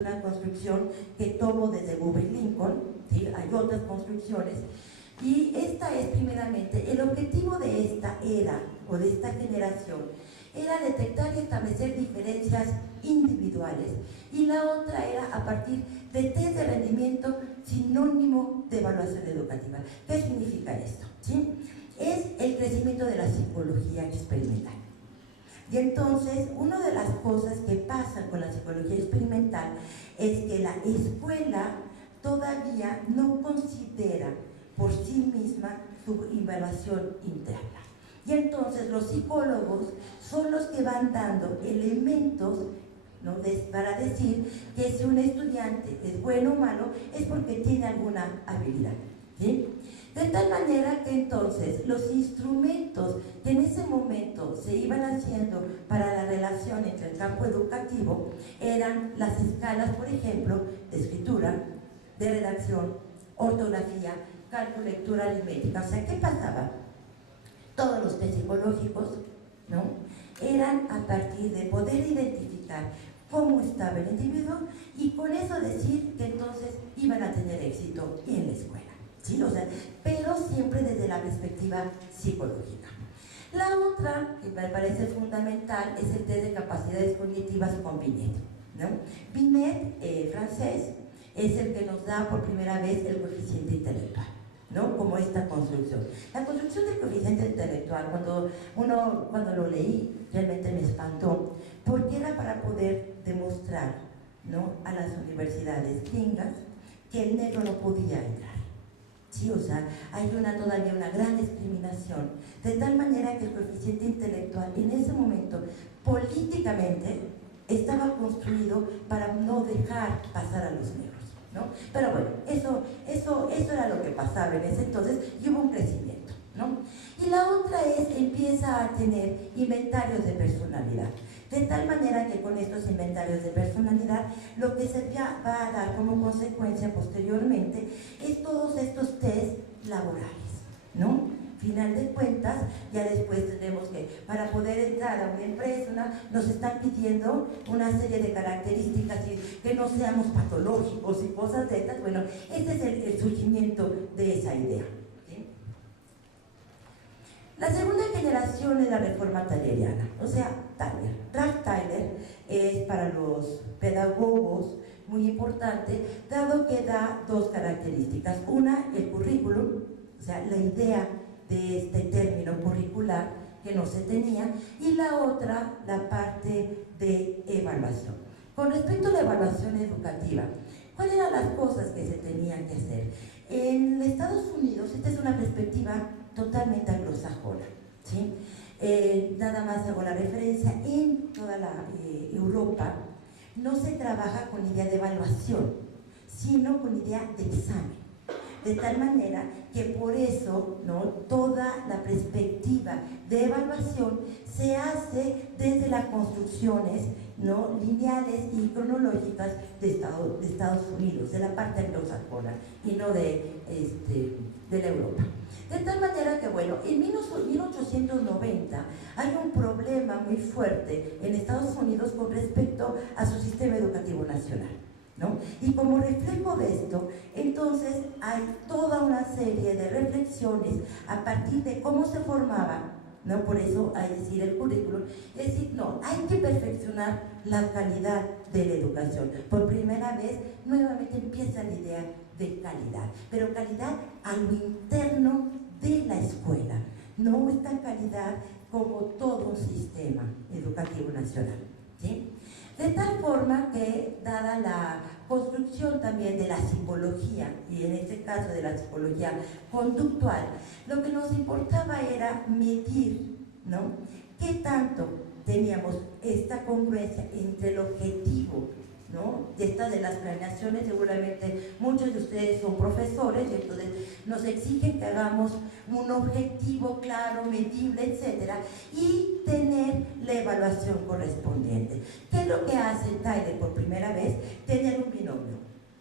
una construcción que tomo desde Google Lincoln, ¿sí? Hay otras construcciones, y esta es primeramente, el objetivo de esta era, o de esta generación, era detectar y establecer diferencias individuales, y la otra era a partir de test de rendimiento sinónimo de evaluación educativa. ¿Qué significa esto? ¿Sí? Es el crecimiento de la psicología experimental. Y entonces, una de las cosas que pasa con la psicología experimental es que la escuela todavía no considera por sí misma su evaluación interna. Y entonces los psicólogos son los que van dando elementos, ¿no?, para decir que si un estudiante es bueno o malo es porque tiene alguna habilidad, ¿sí? De tal manera que entonces los instrumentos que en ese momento se iban haciendo para la relación entre el campo educativo eran las escalas, por ejemplo, de escritura, de redacción, ortografía, cálculo, lectura aritmética. O sea, ¿qué pasaba? Todos los test psicológicos, ¿no?, eran a partir de poder identificar cómo estaba el individuo y con eso decir que entonces iban a tener éxito en la escuela. ¿Sí? O sea, pero siempre desde la perspectiva psicológica. La otra, que me parece fundamental, es el test de capacidades cognitivas con Binet, ¿no? Binet, francés, es el que nos da por primera vez el coeficiente intelectual, ¿no?, como esta construcción. La construcción del coeficiente intelectual, cuando lo leí, realmente me espantó, porque era para poder demostrar, ¿no?, a las universidades gringas que el negro no podía entrar. Sí, o sea, hay todavía una gran discriminación, de tal manera que el coeficiente intelectual en ese momento, políticamente, estaba construido para no dejar pasar a los negros, ¿no? Pero bueno, eso era lo que pasaba en ese entonces, y hubo un crecimiento, ¿no? Y la otra es, empieza a tener inventarios de personalidad, de tal manera que con estos inventarios de personalidad lo que se va a dar como consecuencia posteriormente es todos estos test laborales, ¿no? Final de cuentas, ya después tenemos que, para poder entrar a una empresa, nos están pidiendo una serie de características y que no seamos patológicos y cosas de estas. Bueno, este es el surgimiento de esa idea, ¿sí? La segunda generación es la reforma tayleriana, o sea, Tyler. Ralph Tyler es para los pedagogos muy importante, dado que da dos características. Una, el currículum, o sea, la idea de este término curricular que no se tenía, y la otra, la parte de evaluación. Con respecto a la evaluación educativa, ¿cuáles eran las cosas que se tenían que hacer? En Estados Unidos, esta es una perspectiva totalmente anglosajona, ¿sí? Nada más hago la referencia, en toda la Europa no se trabaja con idea de evaluación, sino con idea de examen, de tal manera que por eso, ¿no?, toda la perspectiva de evaluación se hace desde las construcciones, ¿no?, lineales y cronológicas de Estados Unidos, de la parte anglosajona y no de la Europa. De tal manera que, bueno, en 1890 hay un problema muy fuerte en Estados Unidos con respecto a su sistema educativo nacional, ¿no? Y como reflejo de esto, entonces hay toda una serie de reflexiones a partir de cómo se formaba, ¿no? Por eso hay que decir el currículum, es decir, no, hay que perfeccionar la calidad de la educación. Por primera vez, nuevamente empieza la idea de calidad, pero calidad a lo interno de la escuela, no esta calidad como todo un sistema educativo nacional, ¿sí? De tal forma que, dada la construcción también de la psicología, y en este caso de la psicología conductual, lo que nos importaba era medir, ¿no?, qué tanto teníamos esta congruencia entre el objetivo, ¿no?, de las planeaciones. Seguramente muchos de ustedes son profesores y entonces nos exigen que hagamos un objetivo claro, medible, etcétera, y tener la evaluación correspondiente. ¿Qué es lo que hace Tyler por primera vez? Tener un binomio: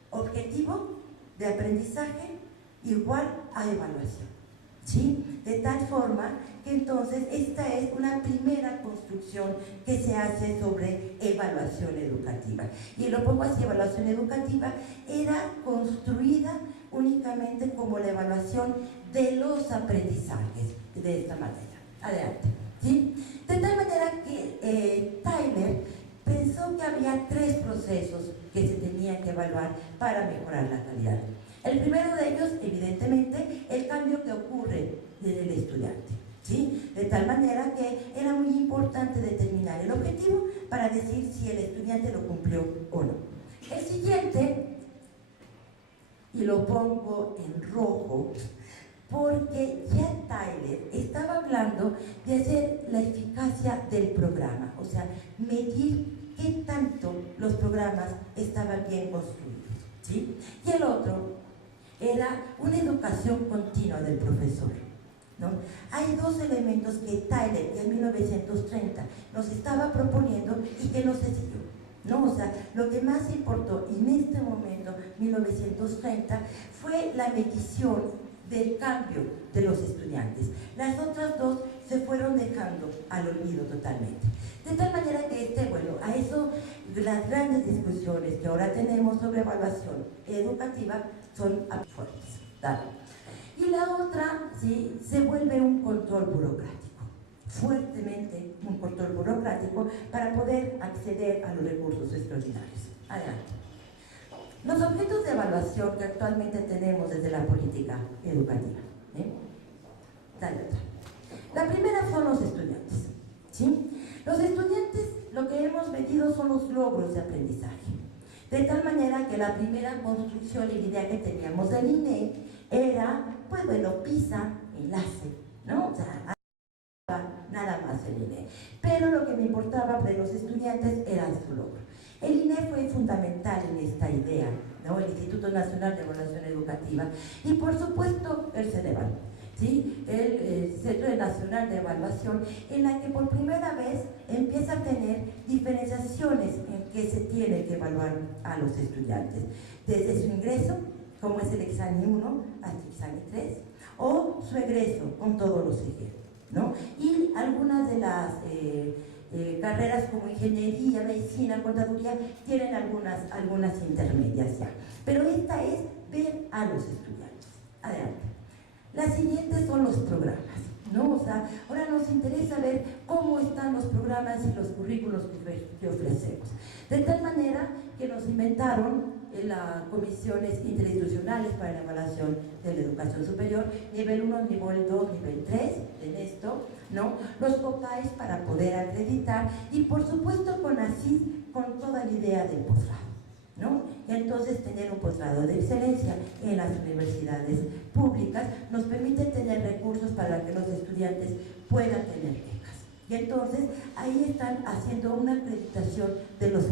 objetivo de aprendizaje igual a evaluación, ¿sí? De tal forma que entonces esta es una primera construcción que se hace sobre evaluación educativa. Y lo pongo así, evaluación educativa era construida únicamente como la evaluación de los aprendizajes, de esta manera. Adelante. ¿Sí? De tal manera que Tyler pensó que había 3 procesos que se tenían que evaluar para mejorar la calidad. El primero de ellos, evidentemente, el cambio que ocurre en el estudiante, ¿sí? De tal manera que era muy importante determinar el objetivo para decir si el estudiante lo cumplió o no. El siguiente, y lo pongo en rojo, porque ya Tyler estaba hablando de hacer la eficacia del programa, o sea, medir qué tanto los programas estaban bien construidos, ¿sí? Y el otro era una educación continua del profesor, ¿no? Hay 2 elementos que Tyler ya en 1930 nos estaba proponiendo y que no se siguió, ¿no? O sea, lo que más importó en este momento, 1930, fue la medición del cambio de los estudiantes. Las otras 2 se fueron dejando al olvido totalmente. De tal manera que bueno, a eso las grandes discusiones que ahora tenemos sobre evaluación educativa son fuertes, ¿vale? Y la otra, ¿sí?, se vuelve un control burocrático, fuertemente un control burocrático para poder acceder a los recursos extraordinarios. Adelante. Los objetos de evaluación que actualmente tenemos desde la política educativa. Dale otra. La primera son los estudiantes, ¿sí? Los estudiantes, lo que hemos medido son los logros de aprendizaje. De tal manera que la primera construcción y idea que teníamos del INE era, pues bueno, PISA, enlace, ¿no? O sea, nada más el INE. Pero lo que me importaba de los estudiantes era su logro. El INE fue fundamental en esta idea, ¿no? El Instituto Nacional de Evaluación Educativa y por supuesto el Ceneval, ¿sí? El Centro Nacional de Evaluación, en la que por primera vez empieza a tener diferenciaciones en que se tiene que evaluar a los estudiantes, desde su ingreso, como es el examen 1 hasta el examen 3, o su egreso con todos los ejes, ¿no? Y algunas de las carreras como ingeniería, medicina, contaduría, tienen algunas intermedias ya. Pero esta es ver a los estudiantes. Adelante. Las siguientes son los programas, ¿no? O sea, ahora nos interesa ver cómo están los programas y los currículos que ofrecemos. De tal manera que nos inventaron las comisiones interinstitucionales para la evaluación de la educación superior, nivel 1, nivel 2, nivel 3, en esto, ¿no? Los COPAES para poder acreditar y por supuesto con ACID, con toda la idea del posgrado, ¿no? Y entonces tener un posgrado de excelencia en las universidades públicas nos permite tener recursos para que los estudiantes puedan tener becas. Y entonces ahí están haciendo una acreditación de los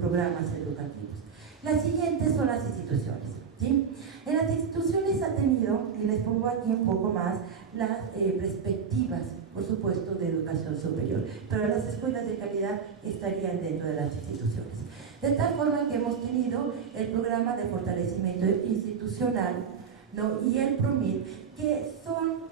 programas educativos. Las siguientes son las instituciones, ¿sí? En las instituciones ha tenido, y les pongo aquí un poco más, las perspectivas, por supuesto, de educación superior, pero las escuelas de calidad estarían dentro de las instituciones. De tal forma que hemos tenido el programa de fortalecimiento institucional, ¿no? Y el PROMID, que son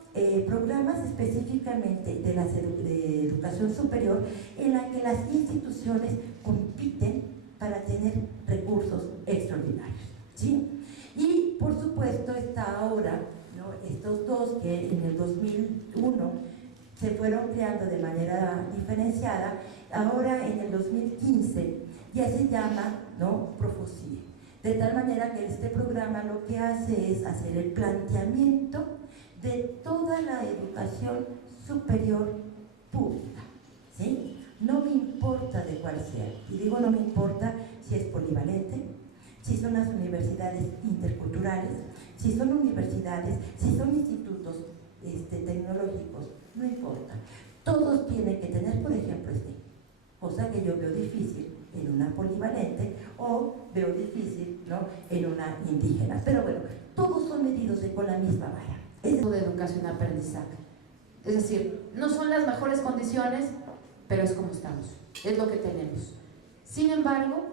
programas específicamente de educación superior en la que las instituciones compiten para tener recursos extraordinarios, ¿sí? Y por supuesto está ahora, ¿no?, estos 2 que en el 2001 se fueron creando de manera diferenciada, ahora en el 2015 ya se llama, ¿no?, Profocide. De tal manera que este programa lo que hace es hacer el planteamiento de toda la educación superior pública, ¿sí? No me importa de cuál sea, y digo no me importa si es polivalente, si son las universidades interculturales, si son universidades, si son institutos tecnológicos, no importa. Todos tienen que tener, por ejemplo, cosa que yo veo difícil en una polivalente o veo difícil, ¿no?, en una indígena. Pero bueno, todos son medidos con la misma vara. Es de educación-aprendizaje. Es decir, no son las mejores condiciones, pero es como estamos, es lo que tenemos. Sin embargo,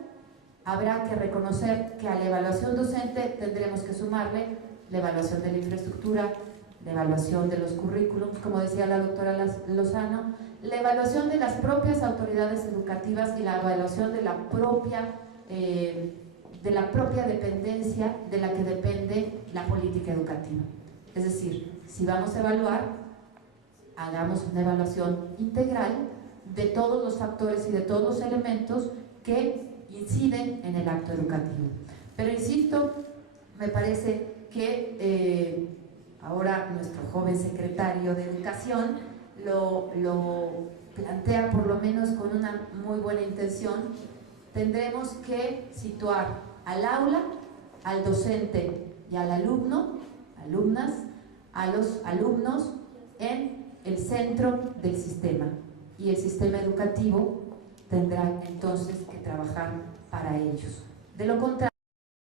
habrá que reconocer que a la evaluación docente tendremos que sumarle la evaluación de la infraestructura, la evaluación de los currículums, como decía la doctora Lozano, la evaluación de las propias autoridades educativas y la evaluación de la propia dependencia de la que depende la política educativa. Es decir, si vamos a evaluar, hagamos una evaluación integral de todos los factores y de todos los elementos que inciden en el acto educativo. Pero insisto, me parece que ahora nuestro joven secretario de Educación lo plantea por lo menos con una muy buena intención. Tendremos que situar al aula, al docente y al alumno, alumnas, a los alumnos en el centro del sistema, y el sistema educativo tendrá entonces que trabajar para ellos. De lo contrario,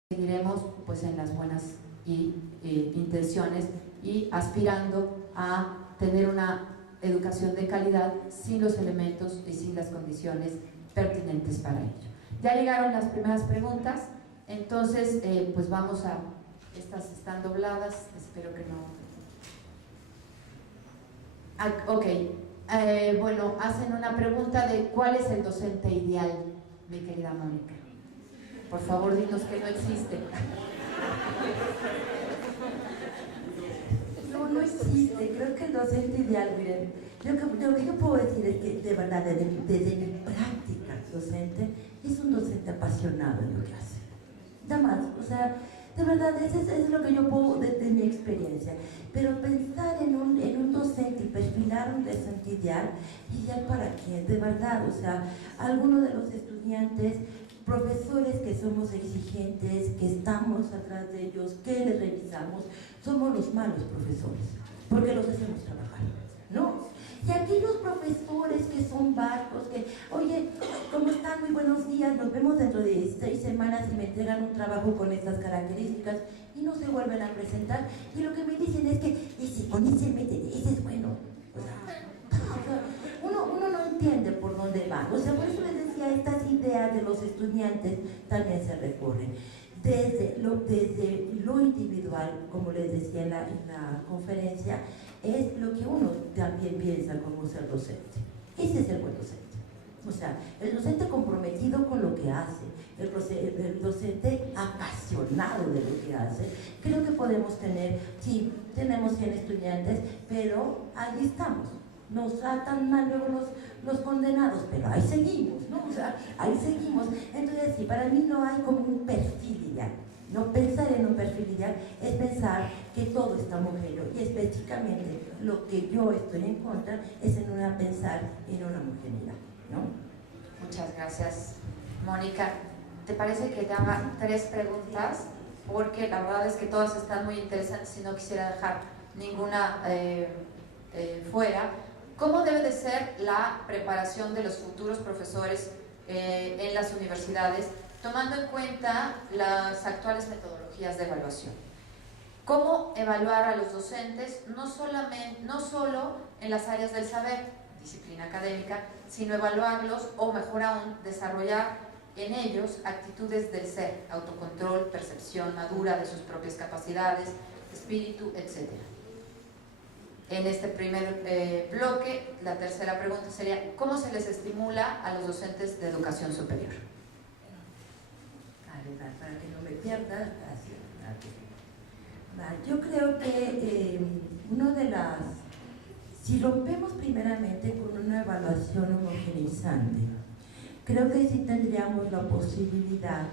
seguiremos pues en las buenas intenciones y aspirando a tener una educación de calidad sin los elementos y sin las condiciones pertinentes para ello. Ya llegaron las primeras preguntas, entonces pues vamos a, estas están dobladas, espero que no. Ok, bueno, hacen una pregunta de cuál es el docente ideal, mi querida Mónica. Por favor, dinos que no existe. No existe. Creo que el docente ideal, miren, lo que yo puedo decir es que de verdad, desde mi práctica docente, es un docente apasionado en lo que hace. Nada más, o sea, de verdad, eso es lo que yo puedo desde mi experiencia. Pero pensar en un docente y perfilar un docente ideal para quién, de verdad, o sea, algunos de los estudiantes, profesores que somos exigentes, que estamos atrás de ellos, que les revisamos, somos los malos profesores, porque los hacemos trabajar, ¿no? Y aquellos profesores que son barcos, que, oye, ¿cómo están? Muy buenos días, nos vemos dentro de 6 semanas y me entregan un trabajo con estas características y no se vuelven a presentar, y lo que me dicen es que con ese método, ese es bueno. O sea, uno no entiende por dónde va. O sea, por eso les decía, estas ideas de los estudiantes también se recurren. Desde lo individual, como les decía en la conferencia, es lo que uno también piensa como ser docente. Ese es el buen docente. O sea, el docente comprometido con lo que hace, el docente apasionado de lo que hace. Creo que podemos tener, sí, tenemos 100 estudiantes, pero ahí estamos. Nos tratan mal luego los condenados, pero ahí seguimos, ¿no? O sea, ahí seguimos. Entonces, sí, para mí no hay como un perfil ideal. No pensar en un perfil ideal es pensar que todo está homogéneo, y específicamente lo que yo estoy en contra es pensar en una homogeneidad, ¿no? Muchas gracias, Mónica. ¿Te parece que te haga 3 preguntas? Porque la verdad es que todas están muy interesantes y no quisiera dejar ninguna fuera. ¿Cómo debe de ser la preparación de los futuros profesores en las universidades, tomando en cuenta las actuales metodologías de evaluación? ¿Cómo evaluar a los docentes, no solo en las áreas del saber, disciplina académica, sino evaluarlos, o mejor aún, desarrollar en ellos actitudes del ser, autocontrol, percepción madura de sus propias capacidades, espíritu, etc.? En este primer bloque, la tercera pregunta sería: ¿cómo se les estimula a los docentes de educación superior? Para que no me pierda, gracias. Yo creo que si rompemos primeramente con una evaluación homogeneizante, creo que sí tendríamos la posibilidad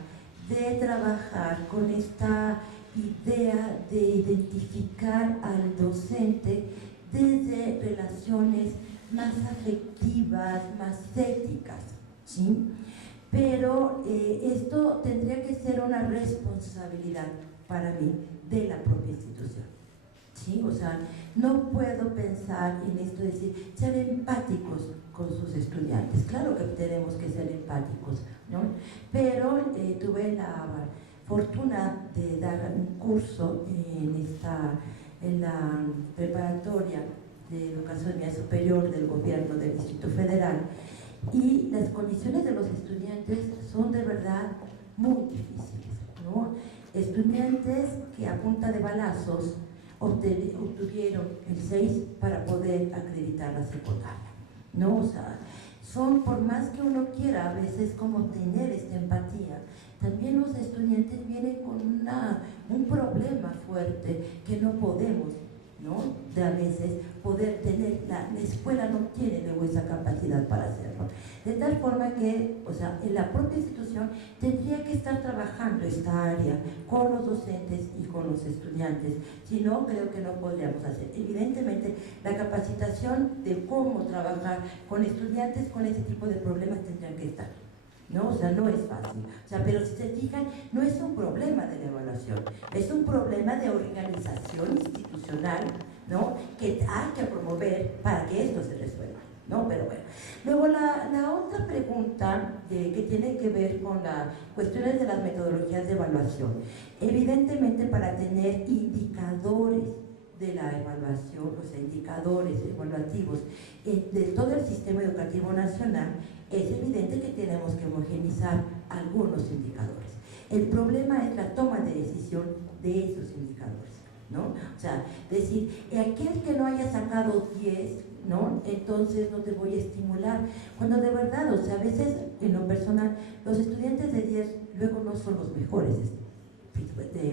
de trabajar con esta idea de identificar al docente desde relaciones más afectivas, más éticas, ¿sí? Pero esto tendría que ser una responsabilidad para mí de la propia institución, ¿sí? O sea, no puedo pensar en esto de decir, ser empáticos con sus estudiantes. Claro que tenemos que ser empáticos, ¿no? Pero tuve la fortuna de dar un curso en la preparatoria de educación media superior del gobierno del Distrito Federal, y las condiciones de los estudiantes son de verdad muy difíciles, ¿no? Estudiantes que a punta de balazos obtuvieron el 6 para poder acreditar la secundaria, ¿no? O sea, son, por más que uno quiera a veces como tener esta empatía, también los estudiantes vienen con un problema fuerte que no podemos, ¿no? De a veces poder tener, la escuela no tiene luego esa capacidad para hacerlo. De tal forma que, o sea, en la propia institución tendría que estar trabajando esta área con los docentes y con los estudiantes, si no, creo que no podríamos hacer. Evidentemente, la capacitación de cómo trabajar con estudiantes con ese tipo de problemas tendrían que estar, ¿no? O sea, no es fácil. O sea, pero si se fijan, no es un problema de la evaluación, es un problema de organización institucional, ¿no? Que hay que promover para que esto se resuelva, ¿no? Pero bueno. Luego, la otra pregunta que tiene que ver con las cuestiones de las metodologías de evaluación. Evidentemente, para tener indicadores de la evaluación, o sea, indicadores evaluativos de todo el sistema educativo nacional, es evidente que tenemos que homogeneizar algunos indicadores. El problema es la toma de decisión de esos indicadores, ¿no? O sea, decir, aquel que no haya sacado 10, ¿no? Entonces no te voy a estimular. Cuando de verdad, o sea, a veces en lo personal, los estudiantes de 10 luego no son los mejores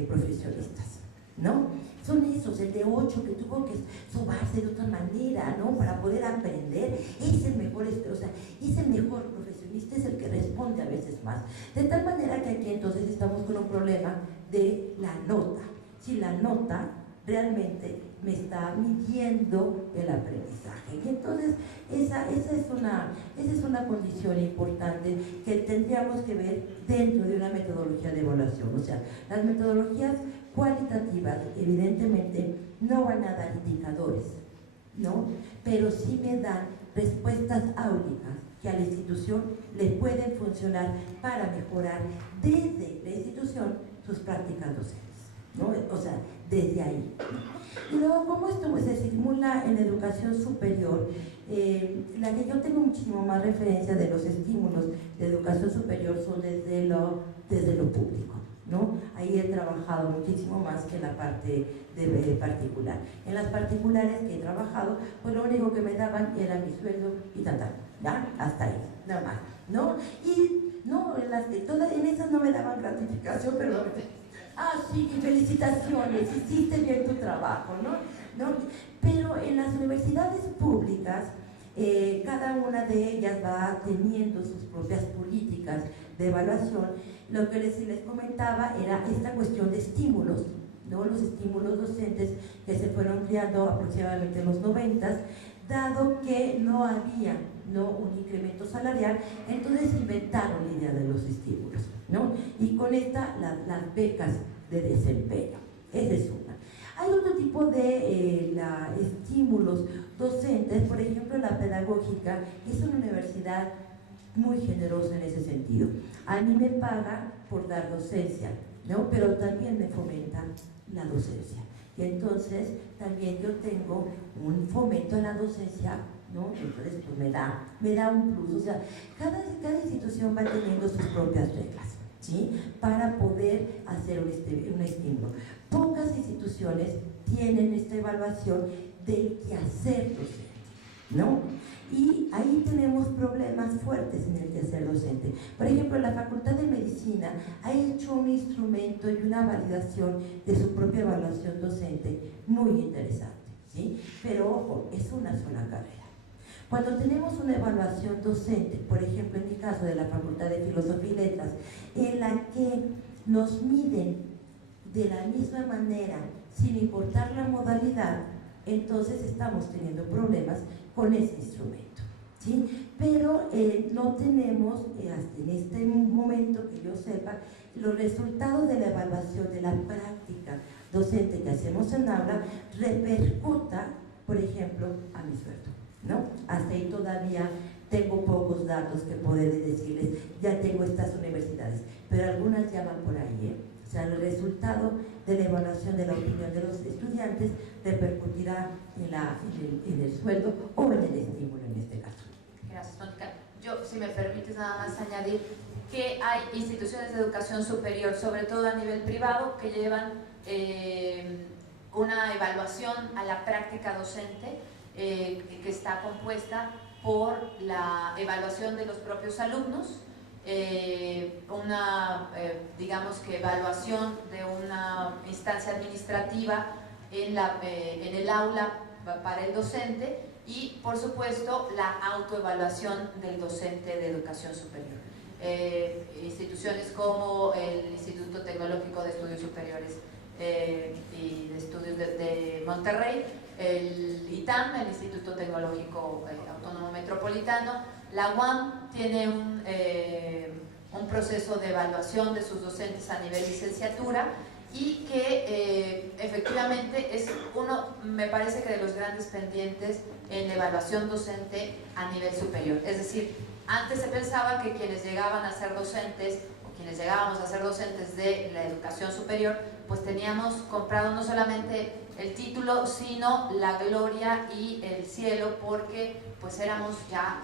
profesionistas, ¿no? Son esos, el de 8 que tuvo que sobarse de otra manera, ¿no? Para poder aprender, es el mejor, o sea, es el mejor profesionista, es el que responde a veces más. De tal manera que aquí entonces estamos con un problema de la nota. Si la nota realmente me está midiendo el aprendizaje. Y entonces esa es una condición importante que tendríamos que ver dentro de una metodología de evaluación. O sea, las metodologías cualitativas evidentemente no van a dar indicadores, ¿no? Pero sí me dan respuestas áulicas que a la institución le pueden funcionar para mejorar desde la institución sus prácticas docentes, ¿no? O sea, desde ahí. Y luego, ¿cómo esto se estimula en la educación superior? La que yo tengo muchísimo más referencia de los estímulos de educación superior son desde lo público, ¿no? Ahí he trabajado muchísimo más que en la parte de particular. En las particulares que he trabajado, pues lo único que me daban era mi sueldo y ¿ya? Hasta ahí, nada más, ¿no? Y no, en esas no me daban gratificación, pero sí, felicitaciones, hiciste bien tu trabajo, ¿no? Pero en las universidades públicas, cada una de ellas va teniendo sus propias políticas de evaluación. Lo que les comentaba era esta cuestión de estímulos, ¿no? Los estímulos docentes que se fueron creando aproximadamente en los 90, dado que no había, ¿no?, un incremento salarial, entonces inventaron la idea de los estímulos, ¿no? Y con esta, las becas de desempeño. Esa es una. Hay otro tipo de estímulos docentes, por ejemplo, la pedagógica es una universidad muy generosa en ese sentido. A mí me pagan por dar docencia, ¿no? Pero también me fomentan la docencia. Y entonces también yo tengo un fomento a la docencia, ¿no? Entonces pues me da un plus. O sea, cada institución va teniendo sus propias reglas, ¿sí? Para poder hacer un estímulo. Pocas instituciones tienen esta evaluación del quehacer docente, ¿no? Y ahí tenemos problemas fuertes en el quehacer docente. Por ejemplo, la Facultad de Medicina ha hecho un instrumento y una validación de su propia evaluación docente muy interesante, ¿sí? Pero ojo, es una sola carrera. Cuando tenemos una evaluación docente, por ejemplo, en mi caso de la Facultad de Filosofía y Letras, en la que nos miden de la misma manera, sin importar la modalidad, entonces estamos teniendo problemas con ese instrumento, ¿sí? Pero no tenemos, hasta en este momento que yo sepa, los resultados de la evaluación de la práctica docente que hacemos en aula repercuta, por ejemplo, a mi sueldo, ¿no? Hasta ahí todavía tengo pocos datos que poder decirles, ya tengo estas universidades, pero algunas ya van por ahí, ¿eh? O sea, el resultado de la evaluación de la opinión de los estudiantes repercutirá en el sueldo o en el estímulo en este caso. Gracias, Mónica. Yo, si me permites nada más añadir que hay instituciones de educación superior, sobre todo a nivel privado, que llevan una evaluación a la práctica docente que está compuesta por la evaluación de los propios alumnos, digamos que evaluación de una instancia administrativa en el aula para el docente y, por supuesto, la autoevaluación del docente de educación superior. Instituciones como el Instituto Tecnológico de Estudios Superiores y de Estudios de Monterrey, el ITAM, el Instituto Tecnológico Autónomo Metropolitano, la UAM tiene un proceso de evaluación de sus docentes a nivel licenciatura y que efectivamente es uno, me parece que de los grandes pendientes en la evaluación docente a nivel superior. Es decir, antes se pensaba que quienes llegaban a ser docentes o quienes llegábamos a ser docentes de la educación superior, pues teníamos comprado no solamente el título, sino la gloria y el cielo, porque pues éramos ya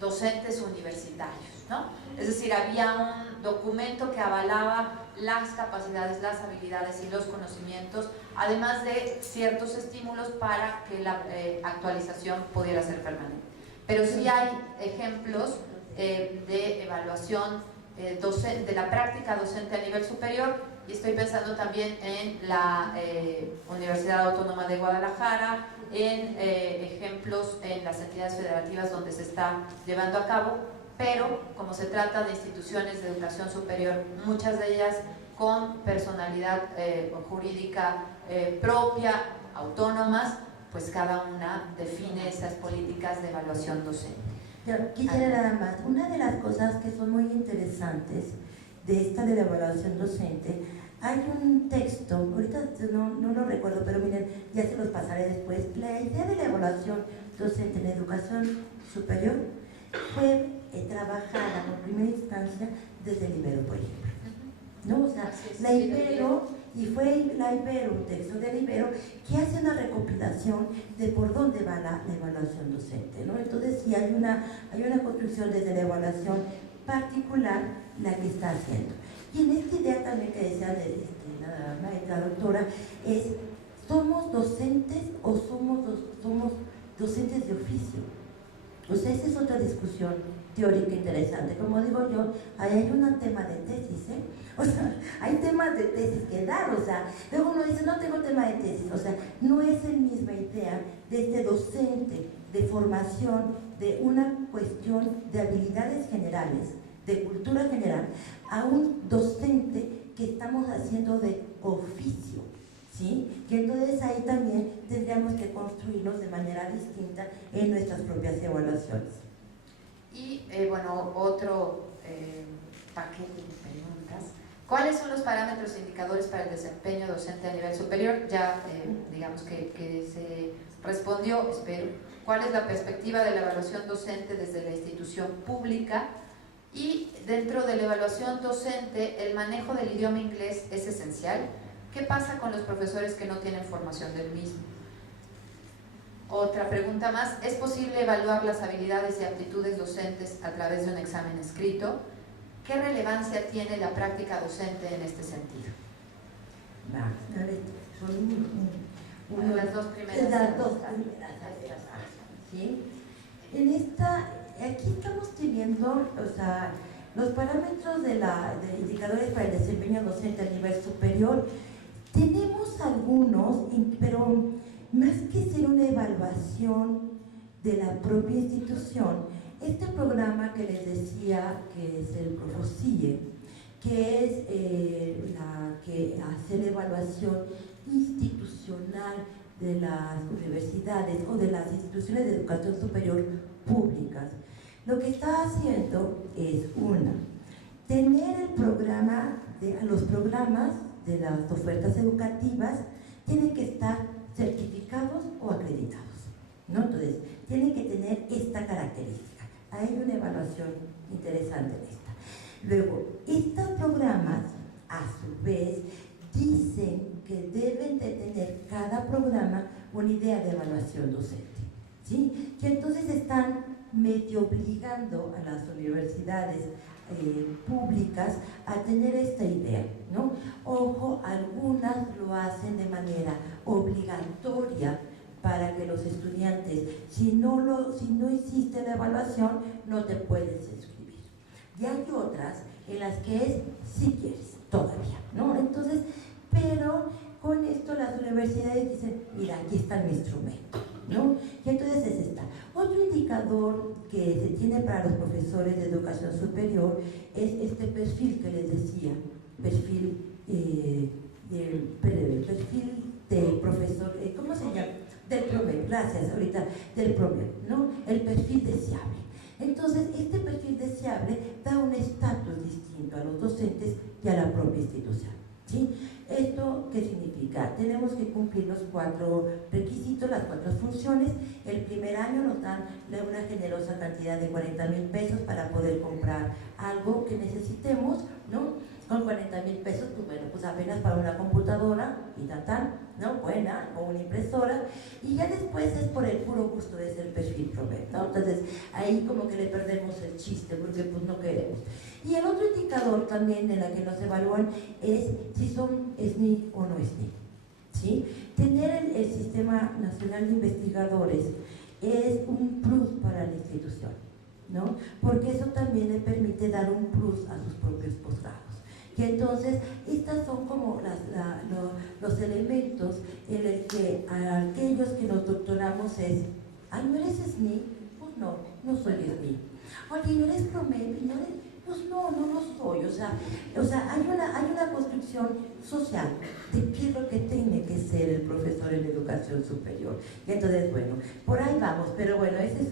docentes universitarios, ¿no? Es decir, había un documento que avalaba las capacidades, las habilidades y los conocimientos, además de ciertos estímulos para que la actualización pudiera ser permanente. Pero sí hay ejemplos de evaluación de la práctica docente a nivel superior, y estoy pensando también en la Universidad Autónoma de Guadalajara, en ejemplos en las entidades federativas donde se está llevando a cabo, pero como se trata de instituciones de educación superior, muchas de ellas con personalidad jurídica propia, autónomas, pues cada una define esas políticas de evaluación docente. Yo quisiera nada más, una de las cosas que son muy interesantes de esta de la evaluación docente, hay un texto, ahorita no lo recuerdo, pero miren, ya se los pasaré después. La idea de la evaluación docente en educación superior fue trabajada en primera instancia desde el Ibero, por ejemplo, ¿no? O sea, la Ibero, y fue la Ibero, un texto del Ibero, que hace una recopilación de por dónde va la evaluación docente, ¿no? Entonces, sí hay una construcción desde la evaluación particular la que está haciendo. Y en esta idea también que decía la maestra doctora, es, ¿somos docentes o somos docentes de oficio? O sea, esa es otra discusión teórica interesante. Como digo yo, ahí hay un tema de tesis, ¿eh? O sea, hay temas de tesis que dar, o sea, luego uno dice, no tengo tema de tesis, o sea, no es la misma idea de este docente, de formación, de una cuestión de habilidades generales, de cultura general, a un docente que estamos haciendo de oficio, ¿sí? Que entonces ahí también tendríamos que construirnos de manera distinta en nuestras propias evaluaciones. Y bueno, otro paquete de preguntas. ¿Cuáles son los parámetros e indicadores para el desempeño docente a nivel superior? Ya digamos que se respondió, espero. ¿Cuál es la perspectiva de la evaluación docente desde la institución pública? Y dentro de la evaluación docente, el manejo del idioma inglés es esencial. ¿Qué pasa con los profesores que no tienen formación del mismo? Otra pregunta más, ¿es posible evaluar las habilidades y aptitudes docentes a través de un examen escrito? ¿Qué relevancia tiene la práctica docente en este sentido? Son las dos primeras. ¿Sí? En aquí estamos teniendo, o sea, los parámetros de indicadores para el desempeño docente a nivel superior. Tenemos algunos, pero más que ser una evaluación de la propia institución, este programa que les decía que es el Profocille, que es que hace la evaluación institucional de las universidades o de las instituciones de educación superior públicas, lo que está haciendo es tener el programa, los programas de las ofertas educativas tienen que estar certificados o acreditados, ¿no? Entonces, tienen que tener esta característica. Hay una evaluación interesante en esta. Luego, estos programas, a su vez, dicen que deben de tener cada programa una idea de evaluación docente, ¿sí? Que entonces están medio obligando a las universidades públicas a tener esta idea, ¿no? Ojo, algunas lo hacen de manera obligatoria para que los estudiantes, si no hiciste la evaluación, no te puedes inscribir. Y hay otras en las que es si quieres, todavía, ¿no? Entonces, pero con esto las universidades dicen, mira, aquí está mi instrumento, ¿no? Y entonces es esta. Otro indicador que se tiene para los profesores de educación superior es este perfil que les decía, perfil de profesor, ¿cómo se llama? Del promedio, gracias, ahorita, del promedio, ¿no? El perfil deseable. Entonces, este perfil deseable da un estatus distinto a los docentes y a la propia institución, ¿sí? ¿Esto qué significa? Tenemos que cumplir los 4 requisitos, las 4 funciones. El primer año nos dan una generosa cantidad de 40,000 pesos para poder comprar algo que necesitemos, ¿no? Con 40,000 pesos, pues bueno, pues apenas para una computadora y ¿no? Buena, o una impresora, y ya después es por el puro gusto de ser perfil promedio, ¿no? Entonces ahí como que le perdemos el chiste porque pues no queremos. Y el otro indicador también en la que nos evalúan es si son SNI o no SNI, ¿sí? Tener el Sistema Nacional de Investigadores es un plus para la institución, ¿no? Porque eso también le permite dar un plus a sus propios posgrados. Y entonces, estas son como los elementos en el que a aquellos que nos doctoramos es, ay, ¿no eres SNI? Pues no, no soy SNI. Oye, ¿no eres promedio? ¿No eres? Pues no soy. O sea hay una construcción social de qué es lo que tiene que ser el profesor en educación superior. Y entonces, bueno, por ahí vamos, pero bueno, ese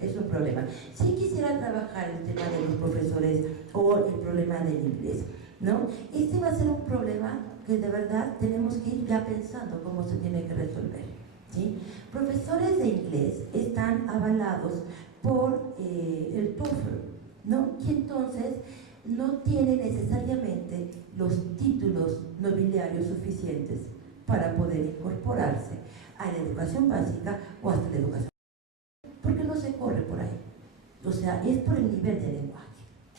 es un problema. Sí quisiera trabajar el tema de los profesores o el problema del inglés, ¿no? Este va a ser un problema que de verdad tenemos que ir ya pensando cómo se tiene que resolver, ¿sí? Profesores de inglés están avalados por el TOEFL, ¿no? Y entonces no tiene necesariamente los títulos nobiliarios suficientes para poder incorporarse a la educación básica o hasta la educación, porque no se corre por ahí. O sea, es por el nivel de lenguaje,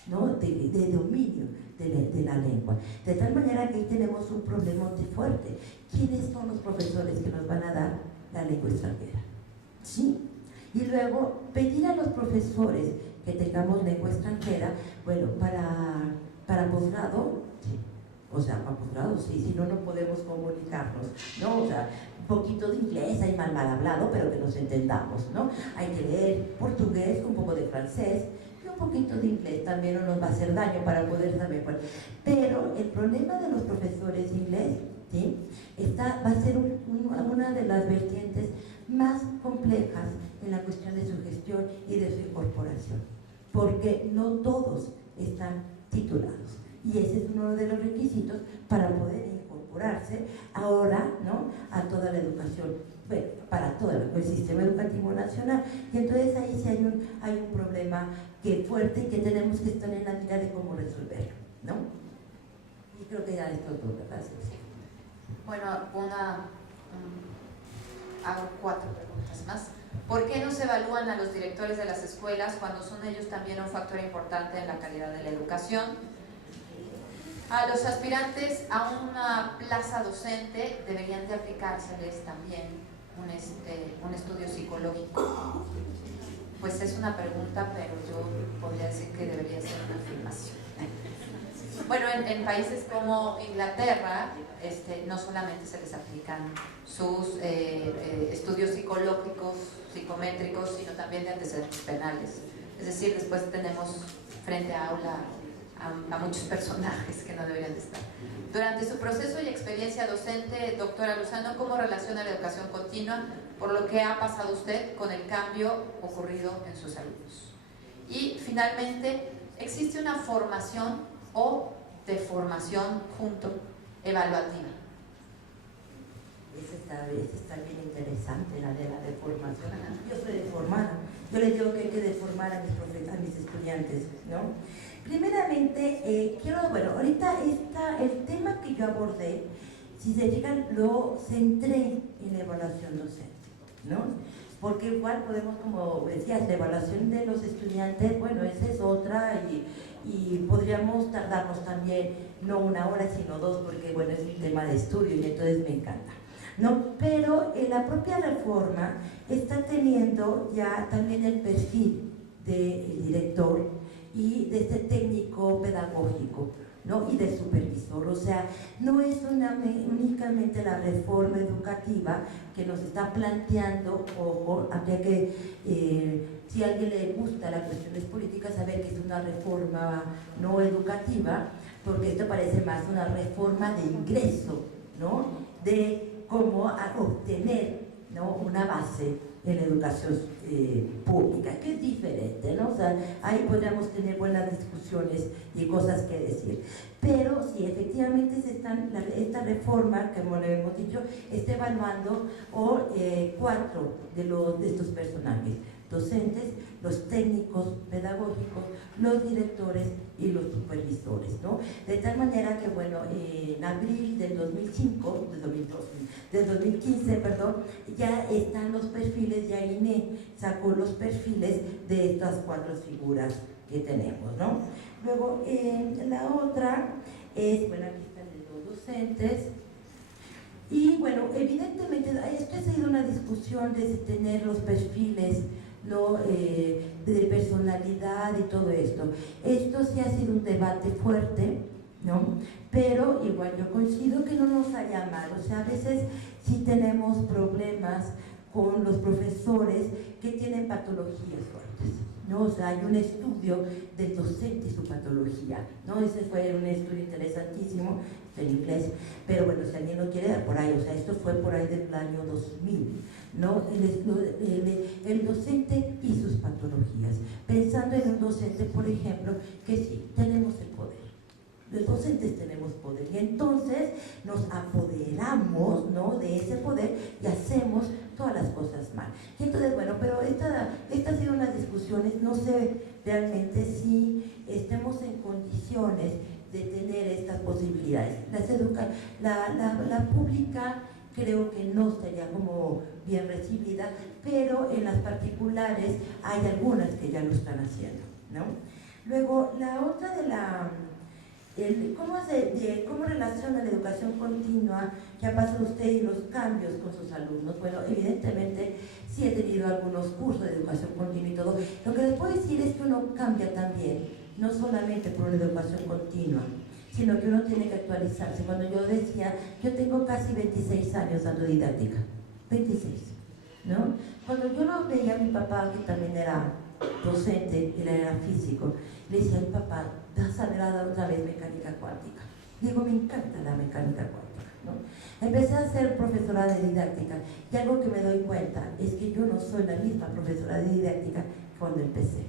¿no? De dominio de la lengua. De tal manera que ahí tenemos un problema muy fuerte. ¿Quiénes son los profesores que nos van a dar la lengua extranjera? ¿Sí? Y luego pedir a los profesores que tengamos lengua extranjera, bueno, para posgrado, sí. O sea, para posgrado, sí, si no, no podemos comunicarnos, ¿no? O sea, un poquito de inglés, hay mal hablado, pero que nos entendamos, ¿no? Hay que leer portugués, un poco de francés, y un poquito de inglés también no nos va a hacer daño para poder saber cuál. Pero el problema de los profesores de inglés, ¿sí? Va a ser una de las vertientes más complejas en la cuestión de su gestión y de su incorporación, porque no todos están titulados, y ese es uno de los requisitos para poder incorporarse ahora, ¿no?, a toda la educación, bueno, para todo el sistema educativo nacional. Y entonces ahí sí hay un problema fuerte y que tenemos que estar en la mira de cómo resolverlo, ¿no? Y creo que ya esto es todo. Gracias. Bueno, hago 4 preguntas más. ¿Por qué no se evalúan a los directores de las escuelas cuando son ellos también un factor importante en la calidad de la educación? A los aspirantes a una plaza docente deberían de aplicárseles también un estudio psicológico. Pues es una pregunta, pero yo podría decir que debería ser una afirmación. Bueno, en países como Inglaterra, no solamente se les aplican sus estudios psicológicos, psicométricos, sino también de antecedentes penales. Es decir, después tenemos frente a aula a muchos personajes que no deberían de estar. Durante su proceso y experiencia docente, doctora Luzano, ¿cómo relaciona la educación continua por lo que ha pasado usted con el cambio ocurrido en sus alumnos? Y finalmente, ¿existe una formación o deformación evaluativa? Esa está bien interesante, la de la deformación. Yo soy deformada. Yo les digo que hay que deformar a mis estudiantes, ¿no? Primeramente, ahorita el tema que yo abordé, si se llegan, lo centré en la evaluación docente, ¿no? porque igual podemos, como decías, la evaluación de los estudiantes, bueno, esa es otra, y podríamos tardarnos también, no 1 hora, sino 2, porque bueno, es un tema de estudio y entonces me encanta, ¿no? Pero la propia reforma está teniendo ya también el perfil del director y de este técnico pedagógico, ¿no? Y del supervisor. O sea, no es únicamente la reforma educativa que nos está planteando, ojo, habría que, si a alguien le gusta las cuestiones políticas, saber que es una reforma no educativa, porque esto parece más una reforma de ingreso, ¿no? De cómo obtener, ¿no?, una base en la educación pública, que es diferente, ¿no? O sea, ahí podríamos tener buenas discusiones y cosas que decir. Pero sí, efectivamente esta reforma, como le hemos dicho, está evaluando 4 de estos personajes: docentes, los técnicos pedagógicos, los directores y los supervisores, ¿no? De tal manera que, bueno, en abril del 2015, perdón, ya están los perfiles, ya INE sacó los perfiles de estas 4 figuras que tenemos, ¿no? Luego, la otra es, bueno, aquí están los docentes. Y bueno, evidentemente, esto ha sido una discusión de tener los perfiles, ¿no?, de personalidad y todo esto. Esto sí ha sido un debate fuerte, ¿no? Pero igual yo coincido que no nos haya mal. O sea, a veces sí tenemos problemas con los profesores que tienen patologías fuertes, ¿no? O sea, hay un estudio del docente y su patología, ¿no? Ese fue un estudio interesantísimo en inglés, pero bueno, si alguien lo quiere dar por ahí, o sea, esto fue por ahí del año 2000, ¿no? El docente y sus patologías, pensando en un docente, por ejemplo, que sí, tenemos el poder. Los docentes tenemos poder y entonces nos apoderamos, ¿no?, de ese poder y hacemos todas las cosas mal. Y entonces, bueno, pero esta ha sido unas discusiones, no sé realmente si estemos en condiciones de tener estas posibilidades. La pública creo que no estaría como bien recibida, pero en las particulares hay algunas que ya lo están haciendo, ¿no? Luego, la otra de ¿cómo relaciona la educación continua que ha pasado usted y los cambios con sus alumnos? Bueno, evidentemente sí he tenido algunos cursos de educación continua y todo. Lo que les puedo decir es que uno cambia también, no solamente por una educación continua, sino que uno tiene que actualizarse. Cuando yo decía, yo tengo casi 26 años dando didáctica, 26, ¿no? Cuando yo lo veía a mi papá, que también era docente, él era físico, le decía a mi papá, vas a ver otra vez mecánica cuántica. Digo, me encanta la mecánica cuántica, ¿no? Empecé a ser profesora de didáctica y algo que me doy cuenta es que yo no soy la misma profesora de didáctica cuando empecé,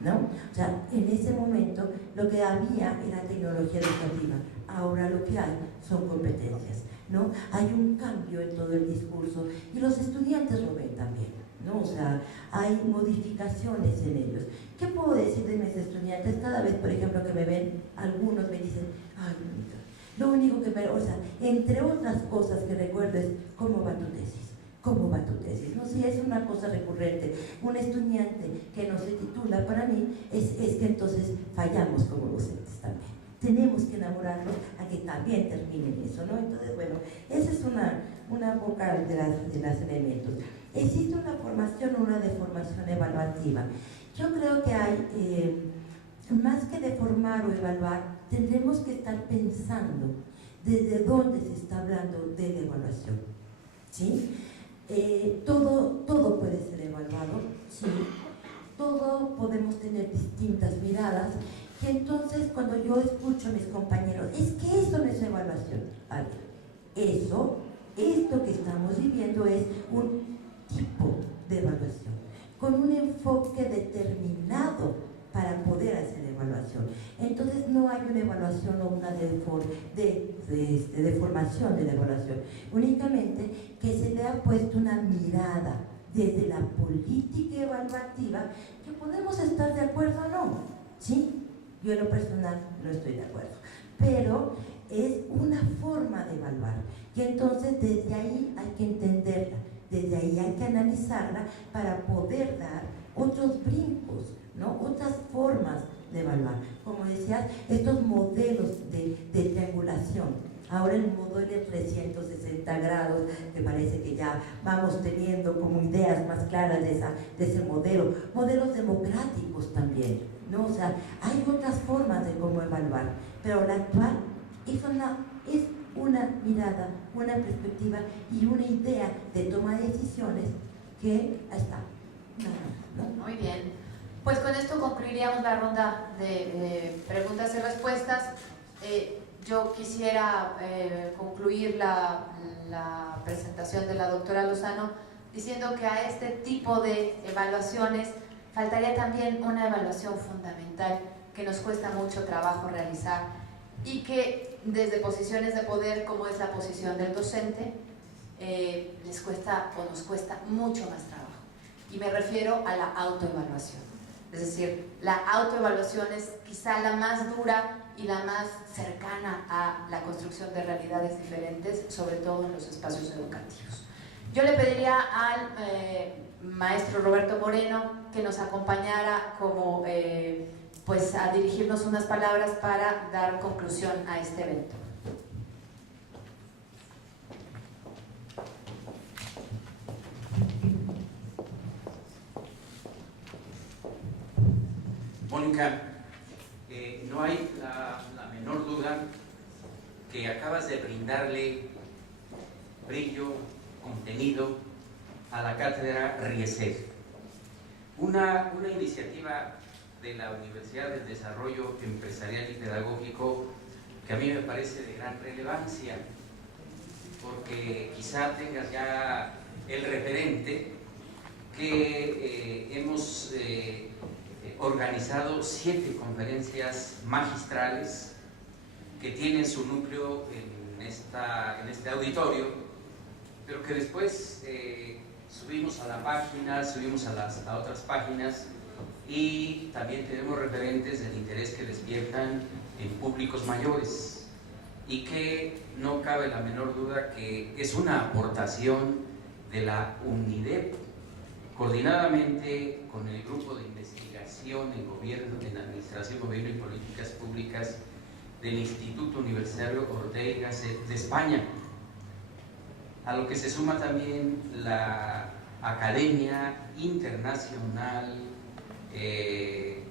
¿no? O sea, en ese momento lo que había era tecnología educativa, ahora lo que hay son competencias, ¿no? Hay un cambio en todo el discurso y los estudiantes lo ven también, ¿no? O sea, hay modificaciones en ellos. ¿Qué puedo decir de mis estudiantes? Cada vez, por ejemplo, que me ven, algunos me dicen, ay, bonita. Lo único que o sea, entre otras cosas que recuerdo es, ¿cómo va tu tesis? ¿Cómo va tu tesis? No, sí, es una cosa recurrente. Un estudiante que no se titula, para mí, es que entonces fallamos como docentes también. Tenemos que enamorarlos a que también terminen eso, ¿no? Entonces, bueno, esa es una vocal de los elementos. Existe una formación o una deformación evaluativa. Yo creo que hay, más que deformar o evaluar, tendremos que estar pensando desde dónde se está hablando de la evaluación, ¿sí? Todo puede ser evaluado, ¿sí? Todo podemos tener distintas miradas, y entonces cuando yo escucho a mis compañeros, es que eso no es evaluación. A ver, esto que estamos viviendo es un tipo de evaluación, con un enfoque determinado para poder hacer evaluación. Entonces no hay una evaluación o una deformación de la evaluación, únicamente que se le ha puesto una mirada desde la política evaluativa, que podemos estar de acuerdo o no, ¿sí? Yo en lo personal no estoy de acuerdo, pero es una forma de evaluar, y entonces desde ahí hay que entenderla. desde ahí hay que analizarla para poder dar otros brincos, ¿no? Otras formas de evaluar. Como decías, estos modelos de triangulación. Ahora el modelo de 360 grados, me parece que ya vamos teniendo como ideas más claras de ese modelo. Modelos democráticos también, ¿no? O sea, hay otras formas de cómo evaluar, pero la actual es una mirada, una perspectiva y una idea de toma de decisiones que está. ¿No? Muy bien. Pues con esto concluiríamos la ronda de preguntas y respuestas. Yo quisiera concluir la presentación de la doctora Lozano diciendo que a este tipo de evaluaciones faltaría también una evaluación fundamental que nos cuesta mucho trabajo realizar y que desde posiciones de poder como es la posición del docente les cuesta o nos cuesta mucho más trabajo. Y me refiero a la autoevaluación. Es decir, la autoevaluación es quizá la más dura y la más cercana a la construcción de realidades diferentes, sobre todo en los espacios educativos. Yo le pediría al maestro Roberto Moreno que nos acompañara como, pues a dirigirnos unas palabras para dar conclusión a este evento. Mónica, no hay la menor duda que acabas de brindarle brillo, contenido a la cátedra RIESEF, una iniciativa de la Universidad del Desarrollo Empresarial y Pedagógico que a mí me parece de gran relevancia, porque quizá tengas ya el referente que hemos organizado 7 conferencias magistrales que tienen su núcleo en este auditorio, pero que después subimos a la página, subimos a otras páginas y también tenemos referentes del interés que despiertan en públicos mayores y que no cabe la menor duda que es una aportación de la UNIDEP coordinadamente con el grupo de investigación en gobierno, en administración, gobierno y políticas públicas del Instituto Universitario Ortega y Gasset de España, a lo que se suma también la Academia Internacional de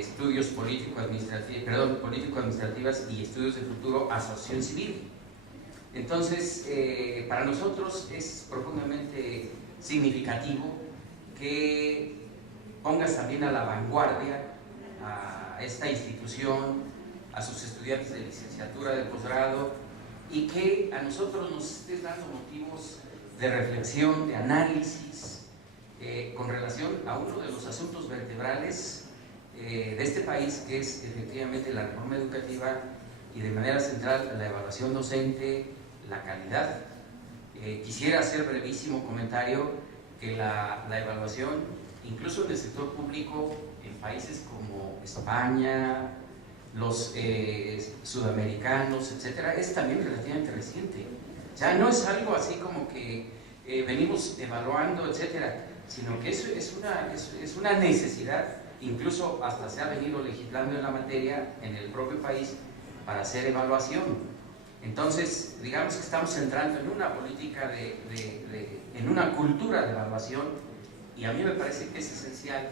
Estudios Político-Administrativas y Estudios de Futuro, Asociación Civil. Entonces, para nosotros es profundamente significativo que pongas también a la vanguardia a esta institución, a sus estudiantes de licenciatura, de posgrado, y que a nosotros nos estés dando motivos de reflexión, de análisis, con relación a uno de los asuntos vertebrales de este país, que es efectivamente la reforma educativa y de manera central la evaluación docente, la calidad. Quisiera hacer brevísimo comentario que la evaluación, incluso en el sector público, en países como España, los sudamericanos, etcétera, es también relativamente reciente. O sea, no es algo así como que venimos evaluando, etcétera, sino que es una necesidad, incluso hasta se ha venido legislando en la materia en el propio país para hacer evaluación. Entonces, digamos que estamos entrando en una política en una cultura de evaluación, y a mí me parece que es esencial